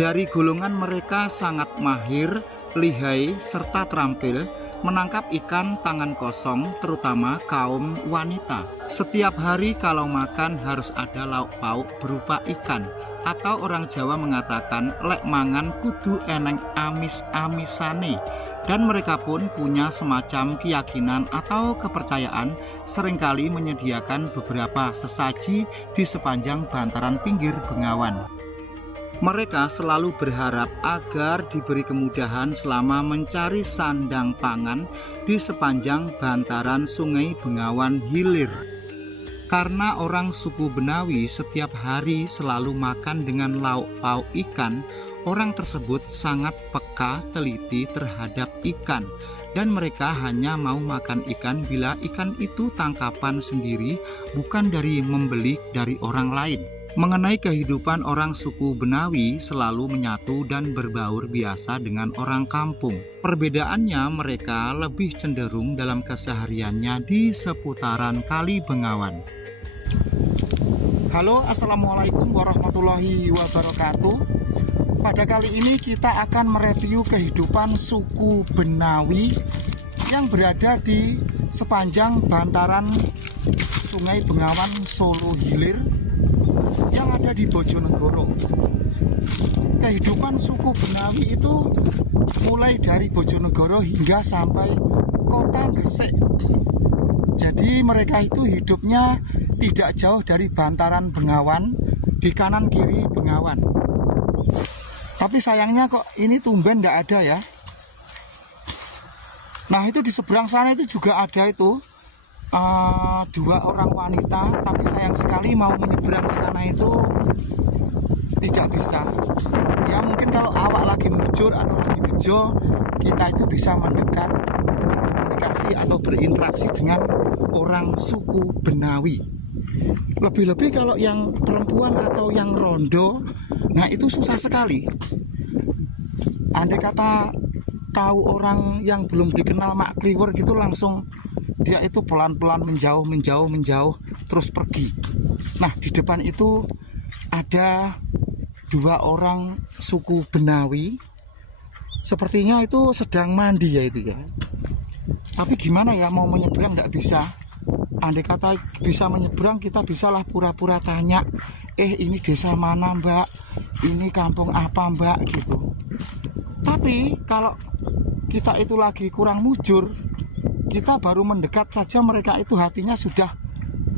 Dari golongan mereka sangat mahir, lihai, serta terampil menangkap ikan tangan kosong, terutama kaum wanita. Setiap hari kalau makan harus ada lauk pauk berupa ikan, atau orang Jawa mengatakan lek mangan kudu eneng amis-amisane. Dan mereka pun punya semacam keyakinan atau kepercayaan, seringkali menyediakan beberapa sesaji di sepanjang bantaran pinggir Bengawan. Mereka selalu berharap agar diberi kemudahan selama mencari sandang pangan di sepanjang bantaran Sungai Bengawan Hilir. Karena orang suku Benawi setiap hari selalu makan dengan lauk pauk ikan, orang tersebut sangat peka teliti terhadap ikan, dan mereka hanya mau makan ikan bila ikan itu tangkapan sendiri, bukan dari membeli dari orang lain. Mengenai kehidupan orang suku Benawi selalu menyatu dan berbaur biasa dengan orang kampung. Perbedaannya, mereka lebih cenderung dalam kesehariannya di seputaran Kali Bengawan. Halo, assalamualaikum warahmatullahi wabarakatuh. Pada kali ini kita akan mereview kehidupan suku Benawi yang berada di sepanjang bantaran Sungai Bengawan Solo Hilir yang ada di Bojonegoro. Kehidupan suku Benawi itu mulai dari Bojonegoro hingga sampai kota Gresik. Jadi mereka itu hidupnya tidak jauh dari bantaran Bengawan, di kanan kiri Bengawan. Tapi sayangnya kok ini tumben tidak ada ya. Nah, itu di seberang sana itu juga ada itu dua orang wanita, tapi sayang sekali mau menyeberang ke sana itu tidak bisa. Ya mungkin kalau awak lagi mujur atau lagi bejo, kita itu bisa mendekat, berkomunikasi atau berinteraksi dengan orang suku Benawi. Lebih-lebih kalau yang perempuan atau yang rondo, nah itu susah sekali. Andai kata tahu orang yang belum dikenal mak kliwer gitu, langsung dia itu pelan-pelan menjauh terus pergi. Nah, di depan itu ada dua orang suku Benawi. Sepertinya itu sedang mandi ya itu ya. Tapi gimana ya, mau menyeberang nggak bisa. Andai kata bisa menyeberang, kita bisalah pura-pura tanya, ini desa mana mbak, ini kampung apa mbak gitu. Tapi kalau kita itu lagi kurang mujur, kita baru mendekat saja mereka itu hatinya sudah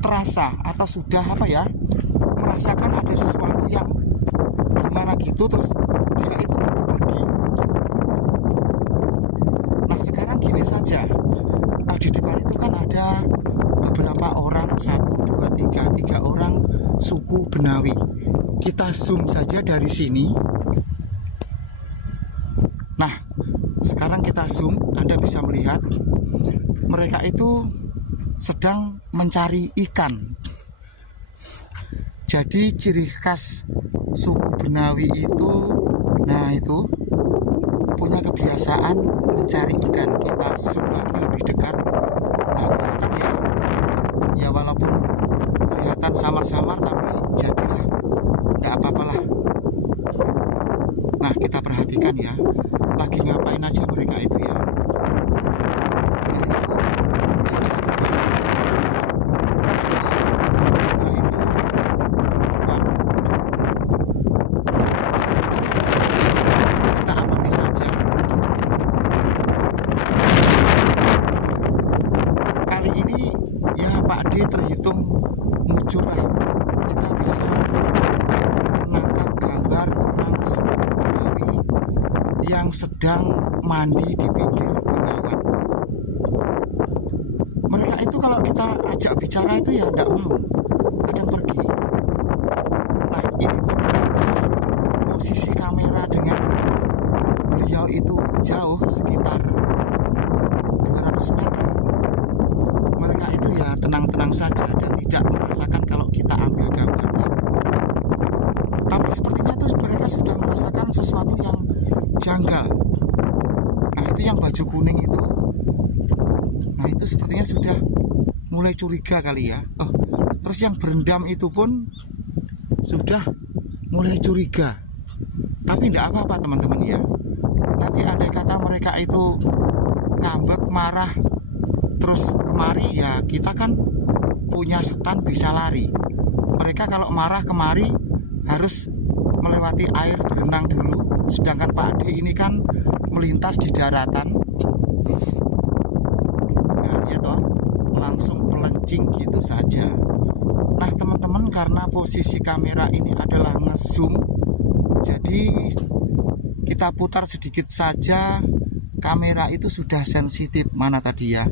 terasa atau sudah merasakan ada sesuatu yang gimana gitu, terus dia itu pergi. Nah, sekarang gini saja, di depan itu kan ada beberapa orang, 1, 2, 3 orang suku Benawi. Kita zoom saja dari sini. Nah, sekarang kita zoom, Anda bisa melihat mereka itu sedang mencari ikan. Jadi ciri khas suku Benawi itu, nah itu punya kebiasaan mencari ikan. Kita zoom lagi lebih dekat. Nah, kelihatan ya walaupun kelihatan samar-samar, tapi jadilah, tidak apa-apalah. Nah, kita perhatikan ya, lagi ngapain aja mereka itu ya. Terhitung mujur lah, kita bisa menangkap gambar orang suku Benawi yang sedang mandi di pinggir Bengawan. Mereka itu kalau kita ajak bicara itu ya tidak mau, kadang pergi. Nah, ini pun karena posisi kamera dengan beliau itu jauh, sekitar 200 meter. Mereka itu ya tenang-tenang saja dan tidak merasakan kalau kita ambil gambarnya. Tapi sepertinya tuh mereka sudah merasakan sesuatu yang janggal. Nah, itu yang baju kuning itu. Nah, itu sepertinya sudah mulai curiga kali ya. Oh, terus yang berendam itu pun sudah mulai curiga. Tapi tidak apa-apa teman-teman ya. Nanti andai kata mereka itu ngambek, marah, terus kemari, ya kita kan punya setan bisa lari. Mereka kalau marah kemari harus melewati air, berenang dulu. Sedangkan Pak Ade ini kan melintas di daratan. Nah ya toh, langsung pelencing gitu saja. Nah teman-teman, karena posisi kamera ini adalah ngezoom, jadi kita putar sedikit saja, kamera itu sudah sensitif. Mana tadi ya,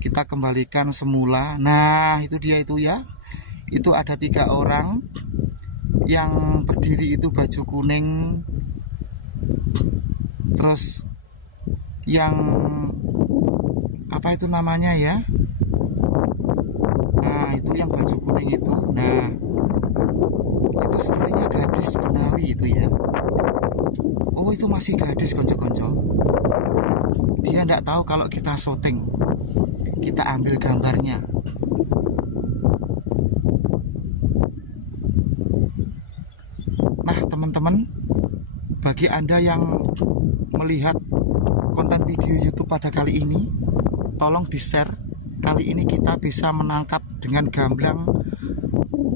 kita kembalikan semula. Nah itu dia itu ya, itu ada 3 orang. Yang berdiri itu baju kuning, terus yang apa itu namanya ya, nah itu yang baju kuning itu. Nah itu sepertinya gadis Benawi itu ya. Oh itu masih gadis konco-konco. Dia tidak tahu kalau kita syuting, kita ambil gambarnya. Nah teman-teman, bagi Anda yang melihat konten video YouTube pada kali ini, tolong di-share. Kali ini kita bisa menangkap dengan gamblang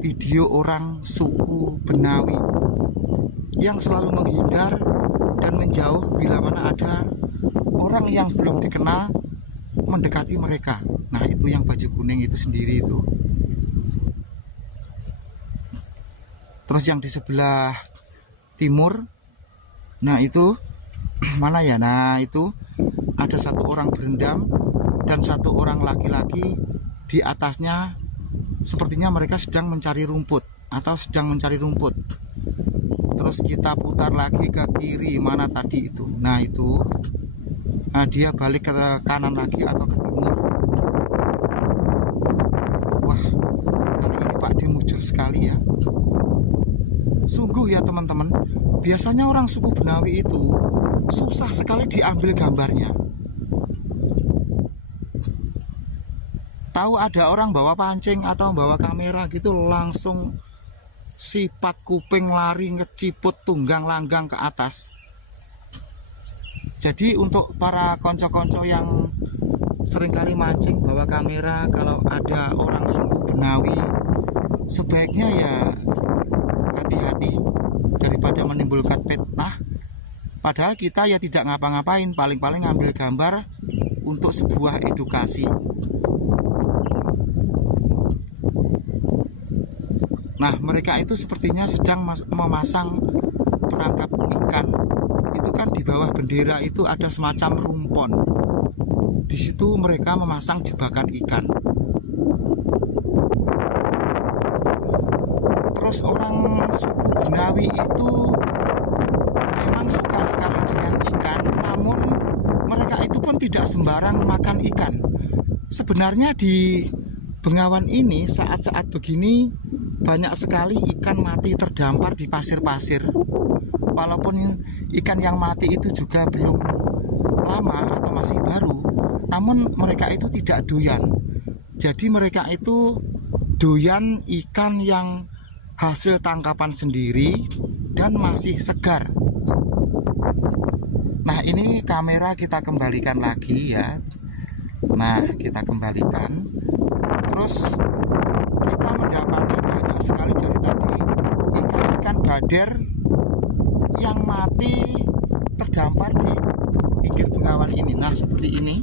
video orang suku Benawi yang selalu menghindar dan menjauh bila mana ada orang yang belum dikenal mendekati mereka. Nah itu yang baju kuning itu sendiri itu. Terus yang di sebelah timur, nah itu mana ya, nah itu ada 1 orang berendam dan 1 orang laki-laki. Di atasnya sepertinya mereka sedang mencari rumput atau sedang mencari rumput. Terus kita putar lagi ke kiri, mana tadi itu, nah itu, nah dia balik ke kanan lagi atau ke timur. Wah kali ini Pak D mujur sekali ya. Sungguh ya teman-teman, biasanya orang suku Benawi itu susah sekali diambil gambarnya. Tahu ada orang bawa pancing atau bawa kamera gitu, langsung sipat kuping lari ngeciput tunggang langgang ke atas. Jadi untuk para konco-konco yang seringkali mancing bawa kamera, kalau ada orang suku Benawi, sebaiknya ya hati-hati daripada menimbulkan fitnah. Padahal kita ya tidak ngapa-ngapain, paling-paling ngambil gambar untuk sebuah edukasi. Nah mereka itu sepertinya sedang memasang perangkap ikan. Itu kan di bawah bendera itu ada semacam rumpon. Di situ mereka memasang jebakan ikan. Terus orang suku Benawi itu memang suka sekali dengan ikan, namun mereka itu pun tidak sembarang makan ikan. Sebenarnya di Bengawan ini saat-saat begini banyak sekali ikan mati terdampar di pasir-pasir. Walaupun ikan yang mati itu juga belum lama atau masih baru, namun mereka itu tidak doyan. Jadi mereka itu doyan ikan yang hasil tangkapan sendiri dan masih segar. Nah ini kamera kita kembalikan lagi ya. Nah kita kembalikan. Terus kita mendapati banyak sekali dari tadi ikan-ikan bader yang mati terdampar di pinggir Bengawan ini. Nah seperti ini.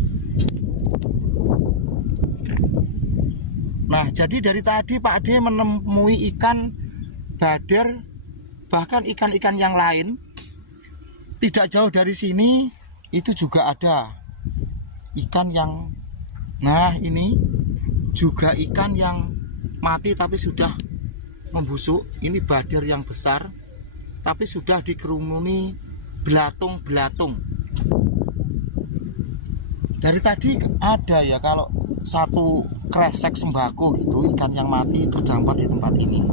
Nah jadi dari tadi Pak D menemui ikan bader, bahkan ikan-ikan yang lain. Tidak jauh dari sini itu juga ada ikan yang, nah ini juga ikan yang mati tapi sudah membusuk. Ini bader yang besar tapi sudah dikerumuni belatung-belatung. Dari tadi ada ya, kalau satu kresek sembako gitu, ikan yang mati terdampar di tempat ini.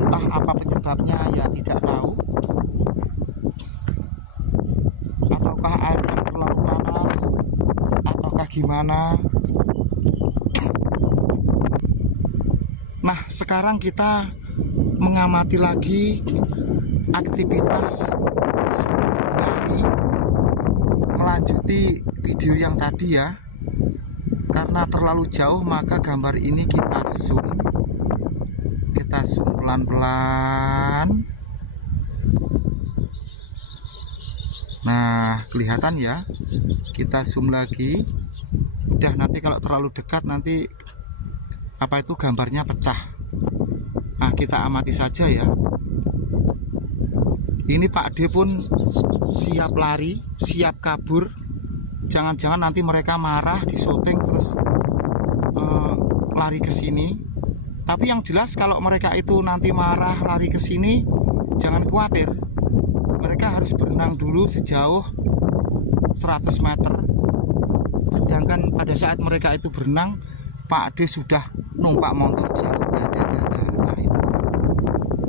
Entah apa penyebabnya ya tidak tahu. Ataukah airnya terlalu panas, ataukah gimana. Nah sekarang kita mengamati lagi aktivitas suku Benawi, melanjuti video yang tadi ya. Karena terlalu jauh maka gambar ini kita zoom pelan-pelan. Nah, kelihatan ya. Kita zoom lagi. Udah, nanti kalau terlalu dekat nanti apa itu gambarnya pecah. Nah, kita amati saja ya. Ini Pak D pun siap lari, siap kabur. Jangan-jangan nanti mereka marah di syuting terus lari ke sini. Tapi yang jelas kalau mereka itu nanti marah lari ke sini, jangan khawatir. Mereka harus berenang dulu sejauh 100 meter. Sedangkan pada saat mereka itu berenang, Pak D sudah numpak motor jauh.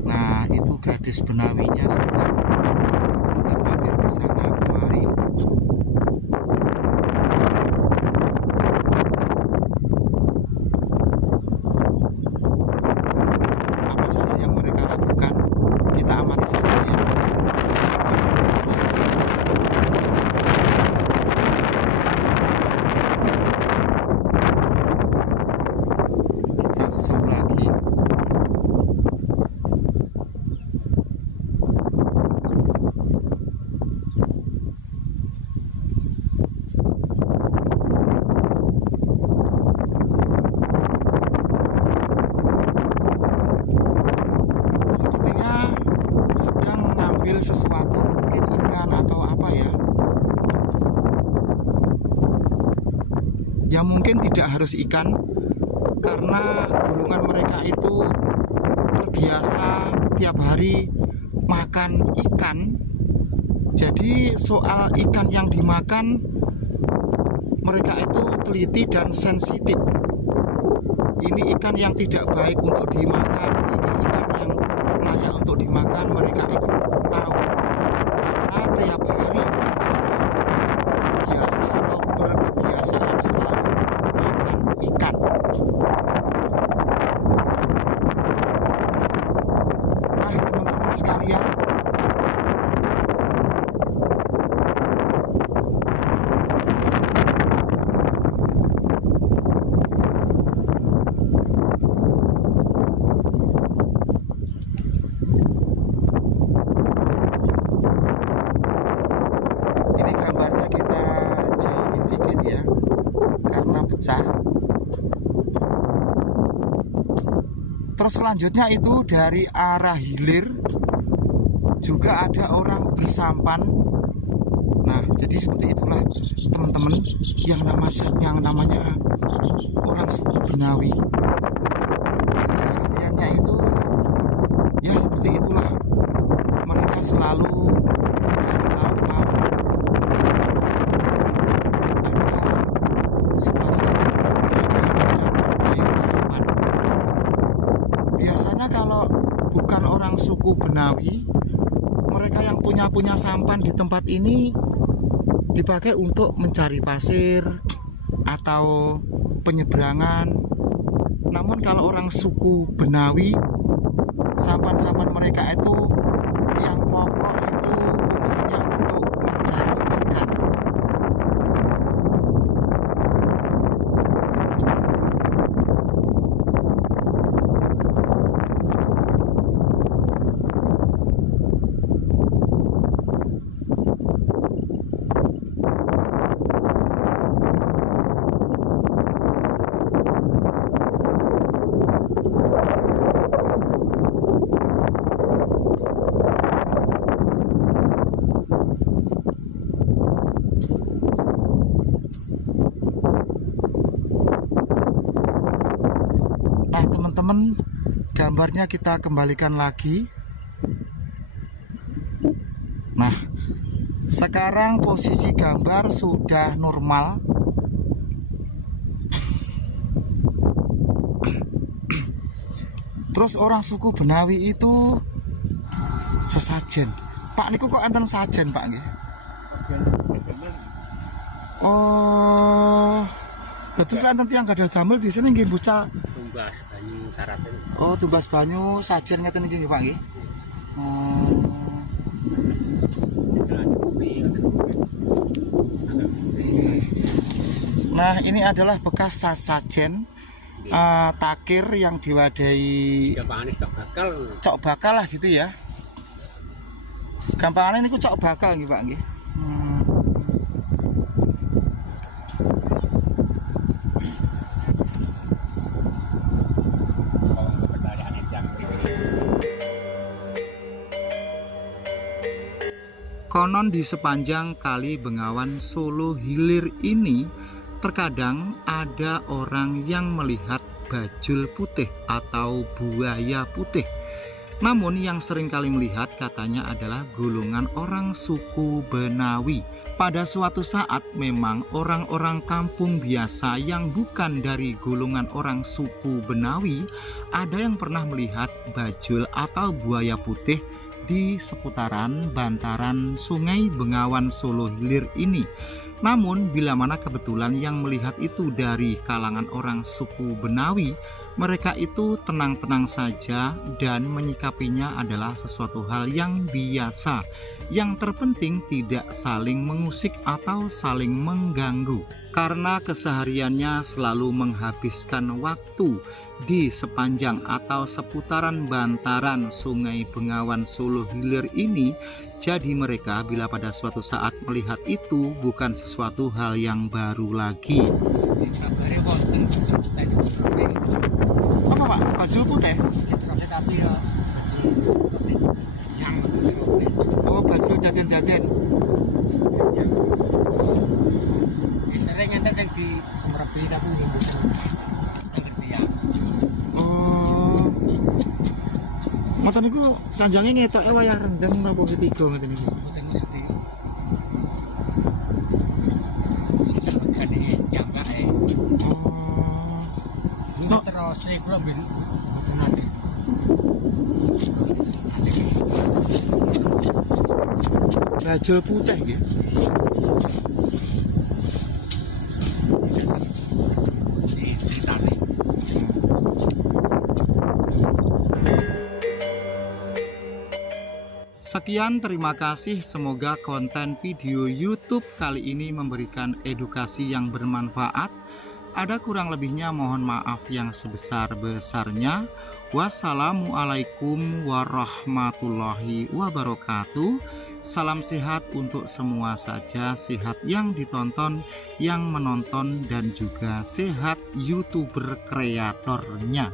Nah itu gadis Benawinya sedang mondar-mandir ke sana kemari. Apa saja yang mereka lakukan, kita amati saja ya. Kita zoom lagi. Sepertinya sedang mengambil sesuatu, mungkin ikan atau apa ya. Ya mungkin tidak harus ikan, karena golongan mereka itu terbiasa tiap hari makan ikan. Jadi soal ikan yang dimakan, mereka itu teliti dan sensitif. Ini ikan yang tidak baik untuk dimakan, ini ikan yang layak untuk dimakan, mereka itu tahu. Karena tiap hari mereka itu terbiasa atau berkebiasaan selalu makan ikan. Nah teman-teman sekalian, ini gambarnya kita jauhin dikit ya, karena pecah. Terus selanjutnya itu dari arah hilir juga ada orang bersampan. Nah jadi seperti itulah teman-teman yang namanya orang suku Benawi. Kesehariannya itu ya seperti itulah, mereka selalu mencari lauk-lauk. Ada sepasang suku Benawi yang sedang berdayung sampan. Biasanya kalau bukan orang suku Benawi, mereka yang punya sampan di tempat ini dipakai untuk mencari pasir atau penyeberangan. Namun kalau orang suku Benawi, sampan-sampan mereka itu yang pokok itu fungsinya untuk mencari ikan. Nah teman-teman, gambarnya kita kembalikan lagi. Nah sekarang posisi gambar sudah normal. Terus orang suku Benawi itu sesajen. Pak niku kok enten sajen Pak nggih? Oh. Terus enten tiyang gadah damel biasanya nggih bucal tugas banyu syaratnya. Oh, tugas banyu sajen ngeten iki nggih Pak nggih. Oh. Nah, ini adalah bekas sajen takir yang diwadahi Gampangane cok bakal. Cok bakal lah gitu ya. Gampangane niku cok bakal nggih Pak nggih. Konon di sepanjang Kali Bengawan Solo Hilir ini terkadang ada orang yang melihat bajul putih atau buaya putih. Namun yang sering kali melihat katanya adalah golongan orang suku Benawi. Pada suatu saat memang orang-orang kampung biasa yang bukan dari golongan orang suku Benawi ada yang pernah melihat bajul atau buaya putih di seputaran bantaran Sungai Bengawan Solo Hilir ini. Namun bila mana kebetulan yang melihat itu dari kalangan orang suku Benawi, mereka itu tenang-tenang saja dan menyikapinya adalah sesuatu hal yang biasa. Yang terpenting tidak saling mengusik atau saling mengganggu, karena kesehariannya selalu menghabiskan waktu di sepanjang atau seputaran bantaran Sungai Bengawan Solo Hilir ini. Jadi mereka bila pada suatu saat melihat itu bukan sesuatu hal yang baru lagi. Apa Pak? Bajul putih? Oh, bajul daden-daden. Sering enten sing di semrepi tapi ngerti ya. Oh. Ngoten niku sanjange ngetoke wayah rendeng napa ketiga ngoten niku. Mboten mesti. Segane nyambake. Oh. Ini terus kula mboten nate. Bajul putih nggih. Sekian, terima kasih. Semoga konten video YouTube kali ini memberikan edukasi yang bermanfaat. Ada kurang lebihnya mohon maaf yang sebesar-besarnya. Wassalamualaikum warahmatullahi wabarakatuh. Salam sehat untuk semua saja, sehat yang ditonton, yang menonton, dan juga sehat YouTuber kreatornya.